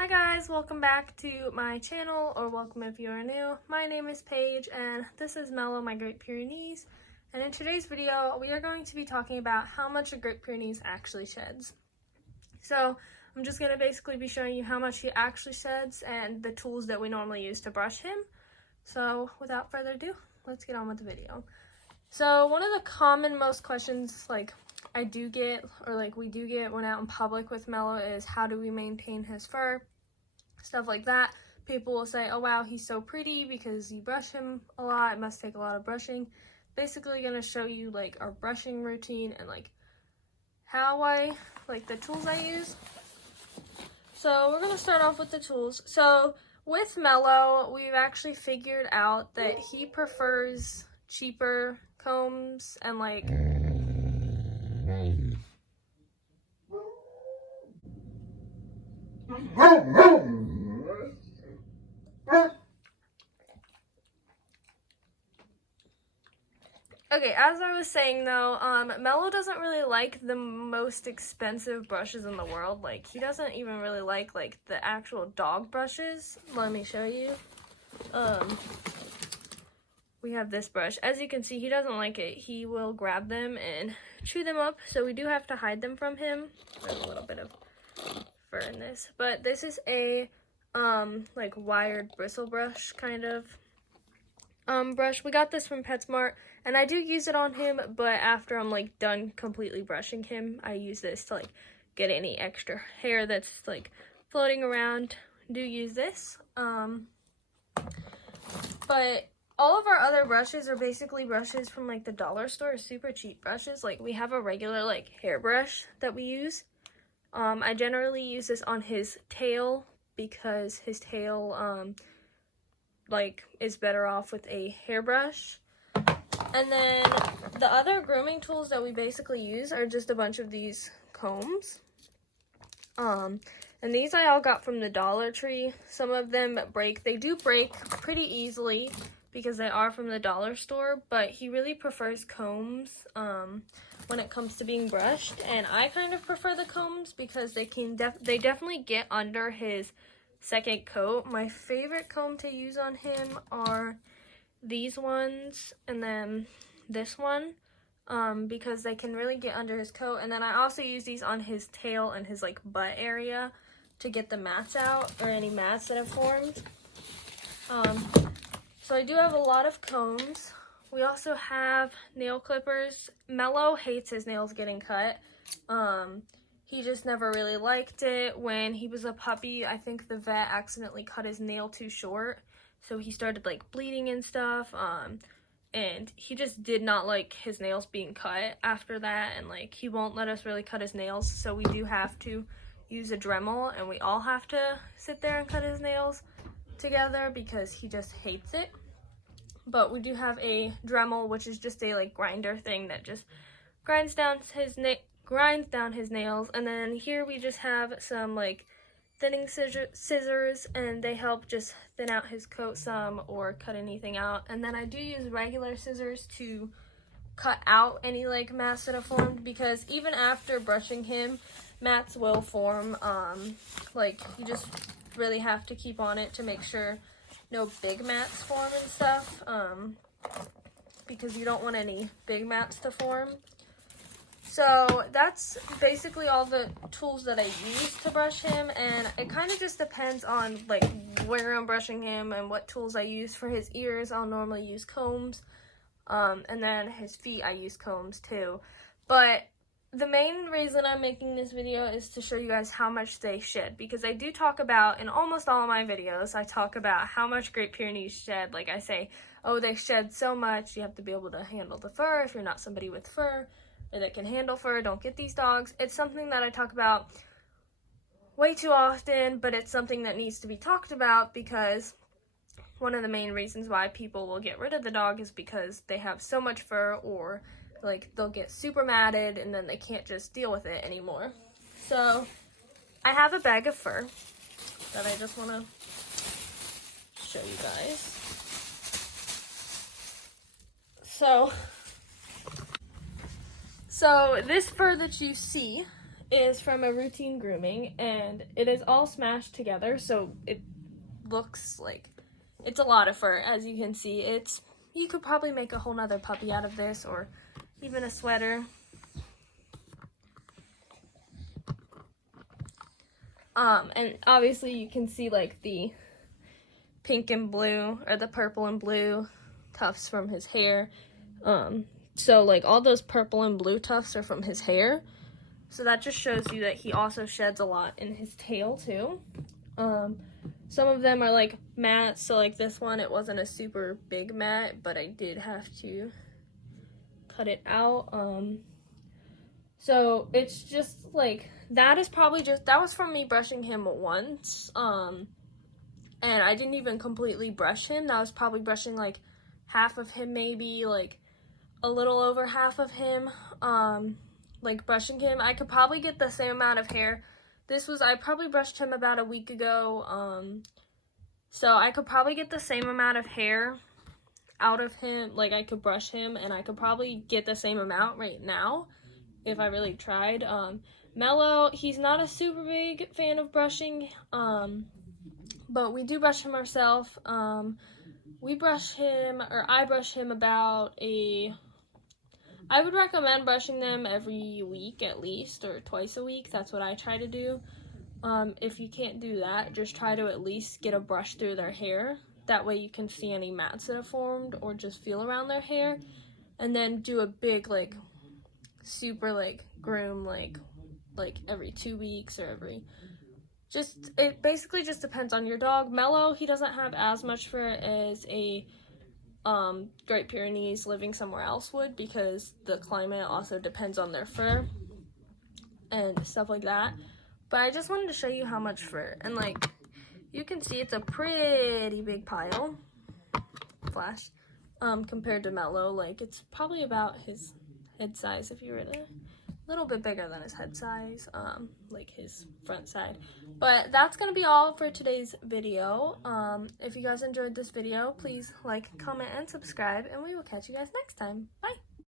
Hi guys, welcome back to my channel, or welcome if you are new. My name is Paige and this is Mellow, my Great Pyrenees. And in today's video, we are going to be talking about how much a Great Pyrenees actually sheds. So I'm just going to basically be showing you how much he actually sheds and the tools that we normally use to brush him. So without further ado, let's get on with the video. So one of the most questions I do get, or we do get when out in public with Mellow, is how do we maintain his fur, stuff like that. People will say, oh wow, he's so pretty because you brush him a lot, it must take a lot of brushing. Basically gonna show you our brushing routine and how I the tools I use. So we're gonna start off with the tools. So with Mellow, we've actually figured out that he prefers cheaper combs and okay, as I was saying though, Mellow doesn't really like the most expensive brushes in the world. He doesn't even really like the actual dog brushes. Let me show you. We have this brush. As you can see, he doesn't like it. He will grab them and chew them up, so we do have to hide them from him. There's a little bit of fur in this, but this is a wired bristle brush kind of brush. We got this from PetSmart, and I do use it on him, but after I'm done completely brushing him, I use this to get any extra hair that's floating around. Do use this. But all of our other brushes are basically brushes from the dollar store, super cheap brushes. We have a regular hairbrush that we use. I generally use this on his tail because his tail is better off with a hairbrush. And then the other grooming tools that we basically use are just a bunch of these combs. And these I all got from the Dollar Tree. Some of them break. They do break pretty easily because they are from the dollar store, but he really prefers combs when it comes to being brushed. And I kind of prefer the combs because they definitely get under his second coat. My favorite comb to use on him are these ones and then this one, because they can really get under his coat. And then I also use these on his tail and his butt area to get the mats out, or any mats that have formed. So I do have a lot of combs. We also have nail clippers. Mellow hates his nails getting cut. He just never really liked it. When he was a puppy, I think the vet accidentally cut his nail too short, so he started bleeding and stuff. And he just did not like his nails being cut after that, and he won't let us really cut his nails, so we do have to use a Dremel, and we all have to sit there and cut his nails together because he just hates it. But we do have a Dremel, which is just a grinder thing that just grinds down his nails. And then here we just have some thinning scissors, and they help just thin out his coat some or cut anything out. And then I do use regular scissors to cut out any mats that have formed, because even after brushing him, mats will form. You just really have to keep on it to make sure no big mats form and stuff, because you don't want any big mats to form. So that's basically all the tools that I use to brush him, and it kind of just depends on where I'm brushing him and what tools I use. For his ears, I'll normally use combs, and then his feet I use combs too. But the main reason I'm making this video is to show you guys how much they shed, because I do talk about, in almost all of my videos, I talk about how much Great Pyrenees shed. I say, oh, they shed so much, you have to be able to handle the fur. If you're not somebody with fur or that can handle fur, don't get these dogs. It's something that I talk about way too often, but it's something that needs to be talked about, because one of the main reasons why people will get rid of the dog is because they have so much fur, or they'll get super matted and then they can't just deal with it anymore. So I have a bag of fur that I just want to show you guys. So this fur that you see is from a routine grooming, and it is all smashed together, so it looks like it's a lot of fur. As you can see, you could probably make a whole nother puppy out of this, or even a sweater. And obviously you can see like the pink and blue, or the purple and blue tufts from his hair. So like all those purple and blue tufts are from his hair. So that just shows you that he also sheds a lot in his tail too. Some of them are like mats, so like this one, it wasn't a super big mat, but I did have to cut it out. So it's just like, that was from me brushing him once, and I didn't even completely brush him. That was probably brushing like half of him, maybe like a little over half of him, like brushing him. I could probably get the same amount of hair. I probably brushed him about a week ago, so I could probably get the same amount of hair out of him. Like I could brush him, and I could probably get the same amount right now if I really tried. Mellow, he's not a super big fan of brushing, but we do brush him ourselves. I brush him I would recommend brushing them every week at least, or twice a week. That's what I try to do. If you can't do that, just try to at least get a brush through their hair. That way you can see any mats that have formed, or just feel around their hair. And then do a big, like, super, like, groom, like every 2 weeks, or it basically just depends on your dog. Mellow, he doesn't have as much fur as a Great Pyrenees living somewhere else would, because the climate also depends on their fur and stuff like that. But I just wanted to show you how much fur, and like you can see it's a pretty big pile. Flash. Compared to Mellow, like it's probably about his head size, if you were to, a little bit bigger than his head size, like his front side. But that's gonna be all for today's video. If you guys enjoyed this video, please like, comment, and subscribe, and we will catch you guys next time. Bye.